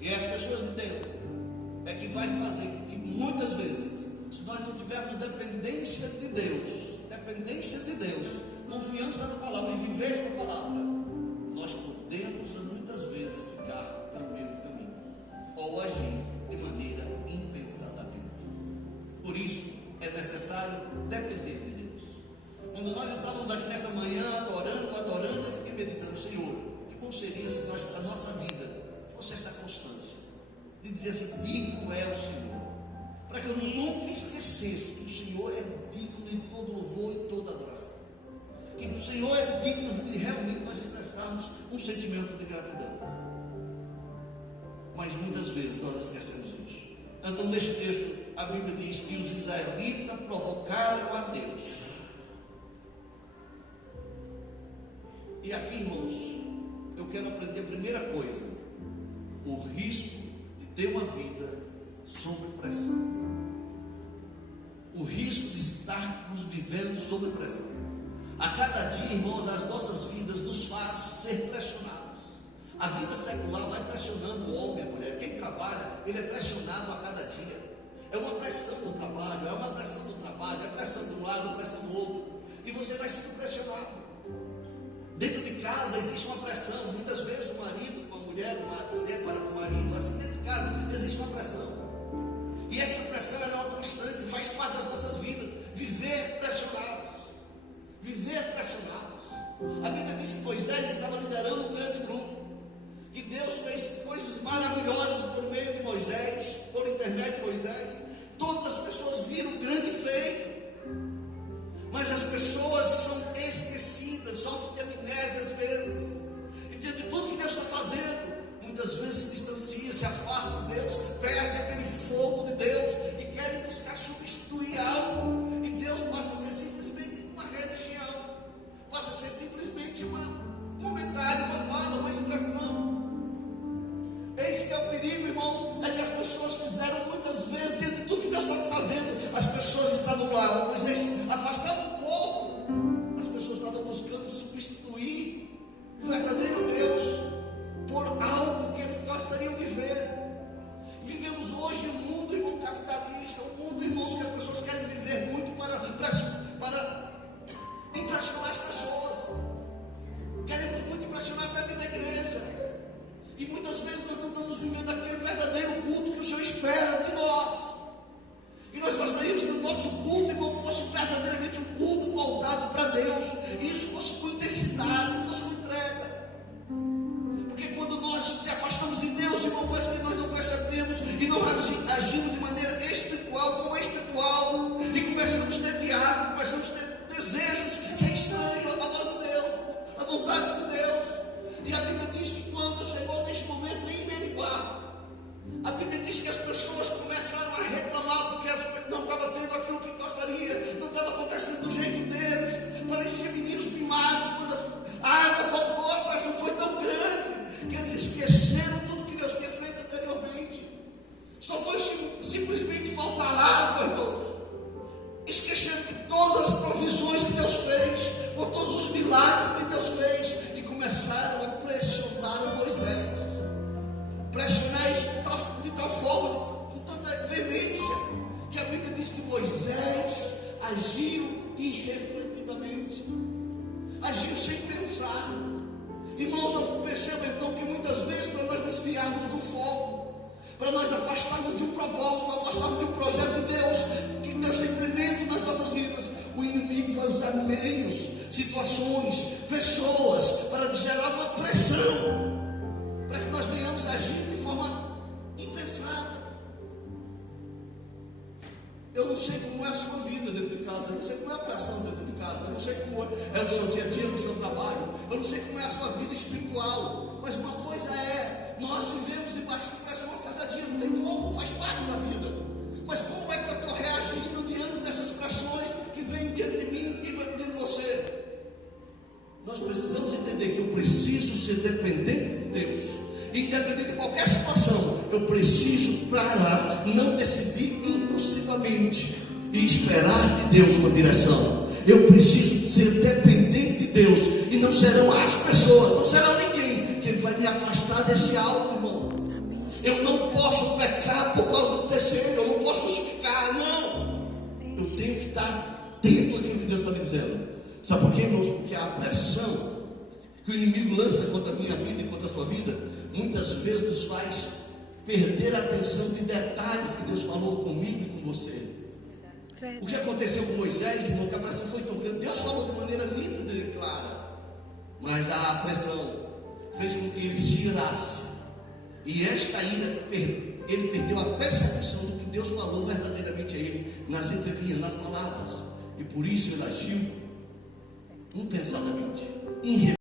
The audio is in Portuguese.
E as pessoas entendem, é que vai fazer com que muitas vezes, se nós não tivermos dependência de Deus, confiança na palavra e viver esta palavra, nós podemos muitas vezes ficar pelo meio do caminho, ou agir de maneira impensadamente. Por isso, é necessário depender de Deus. Quando nós estávamos aqui nesta manhã adorando, eu fiquei meditando, Senhor, que bom seria se a nossa vida fosse essa constância, de dizer assim, digno é o Senhor, para que eu nunca esquecesse que o Senhor é digno de todo louvor e toda adoração, que o Senhor é digno de realmente nós expressarmos um sentimento de gratidão. Mas muitas vezes nós esquecemos isso. Então, neste texto, a Bíblia diz que os israelitas provocaram a Deus. E aqui, irmãos, eu quero aprender a primeira coisa: o risco de ter uma vida sob pressão. O risco de estarmos vivendo sob pressão. A cada dia, irmãos, as nossas vidas nos faz ser pressionados. A vida secular vai pressionando o homem e a mulher. Quem trabalha, ele é pressionado a cada dia. É uma pressão do trabalho, é pressão de um lado, pressão do outro. E você vai sendo pressionado. Dentro de casa existe uma pressão. Muitas vezes o marido com a mulher, a mulher para o marido, assim dentro de casa existe uma pressão. E essa pressão é uma constante, faz parte das nossas vidas. Viver pressionados. A Bíblia diz que Moisés estava liderando um grande grupo, que Deus fez coisas maravilhosas por meio de Moisés, por intermédio de Moisés. Todas as pessoas viram um grande feito, mas as pessoas são esquecidas, sofrem de amnésia às vezes, e diante de tudo que Deus está fazendo, muitas vezes se distancia, se afasta de Deus, perde aquele fogo de Deus e querem buscar substituir algo, e Deus passa a ser simplesmente uma religião, passa a ser simplesmente um comentário, uma fala, uma expressão. Esse que é o perigo, irmãos, é que as pessoas fizeram muitas vezes, dentro de tudo que Deus estava fazendo, as pessoas estavam lá, Moisés afastava um pouco, as pessoas estavam buscando substituir o verdadeiro Deus por algo que eles gostariam de ver. Vivemos hoje um mundo, irmão, capitalista, um mundo, irmãos, que as pessoas querem viver muito para impressionar as pessoas. Queremos muito impressionar até dentro da igreja. E muitas vezes nós não estamos vivendo aquele verdadeiro culto que o Senhor espera de nós. E nós gostaríamos que o nosso culto, irmão, fosse verdadeiramente um culto voltado para Deus. E isso fosse com intensidade, fosse com entrega. Porque quando nós se afastamos de Deus, irmão, coisa que nós não percebemos e não agimos de maneira espiritual, como espiritual, e começamos a ter diálogo, começamos a ter desejos que é estranho a voz de Deus, a vontade de Deus. E a Bíblia diz que quando chegou neste momento em Meribá, a Bíblia diz que as pessoas começaram a reclamar porque não estava tendo aquilo que gostaria, não estava acontecendo do jeito deles, pareciam meninos mimados. Quando a água faltou, a pressão foi tão grande que eles esqueceram tudo que Deus tinha feito anteriormente. Só foi simplesmente faltar água, irmãos. Esqueceram de todas as provisões que Deus fez, por todos os milagres que Deus fez, e começaram a pressionar Moisés. Pressionar isso de tal forma, com tanta veemência, que a Bíblia diz que Moisés agiu irrefletidamente, agiu sem pensar. Irmãos, eu percebo então que muitas vezes, para nós desviarmos do foco, para nós afastarmos de um propósito, afastarmos de um projeto de Deus, que Deus tem tremendo nas nossas vidas, o inimigo vai usar meios, situações, pessoas, para gerar uma pressão, para que nós venhamos agir de forma impensada. Eu não sei como é a sua vida dentro de casa, eu não sei como é a pressão dentro de casa, eu não sei como é o seu dia a dia, no seu trabalho, eu não sei como é a sua vida espiritual, mas uma coisa é, nós vivemos debaixo de pressão a cada dia, não tem como, faz parte da vida. Mas como é que eu estou reagindo diante dessas pressões que vêm dentro de mim e dentro de você? Nós precisamos entender que eu preciso ser dependente de Deus. Independente de qualquer situação, eu preciso parar, não decidir impulsivamente e esperar de Deus uma direção. Eu preciso ser dependente de Deus, e não serão as pessoas, não será ninguém que vai me afastar desse alvo, irmão. Eu não posso pecar por causa do terceiro, eu não posso justificar, não. Eu tenho que estar dentro daquilo que Deus está me dizendo. Sabe por quê, irmãos? Porque a pressão que o inimigo lança contra a minha vida e contra a sua vida, muitas vezes nos faz perder a atenção de detalhes que Deus falou comigo e com você. O que aconteceu com Moisés, irmão, que a pressão foi tão grande. Deus falou de maneira nítida e clara, mas a pressão fez com que ele se irasse. E esta ira, ele perdeu a percepção do que Deus falou verdadeiramente a ele, nas entrelinhas, nas palavras. E por isso ele agiu impensadamente,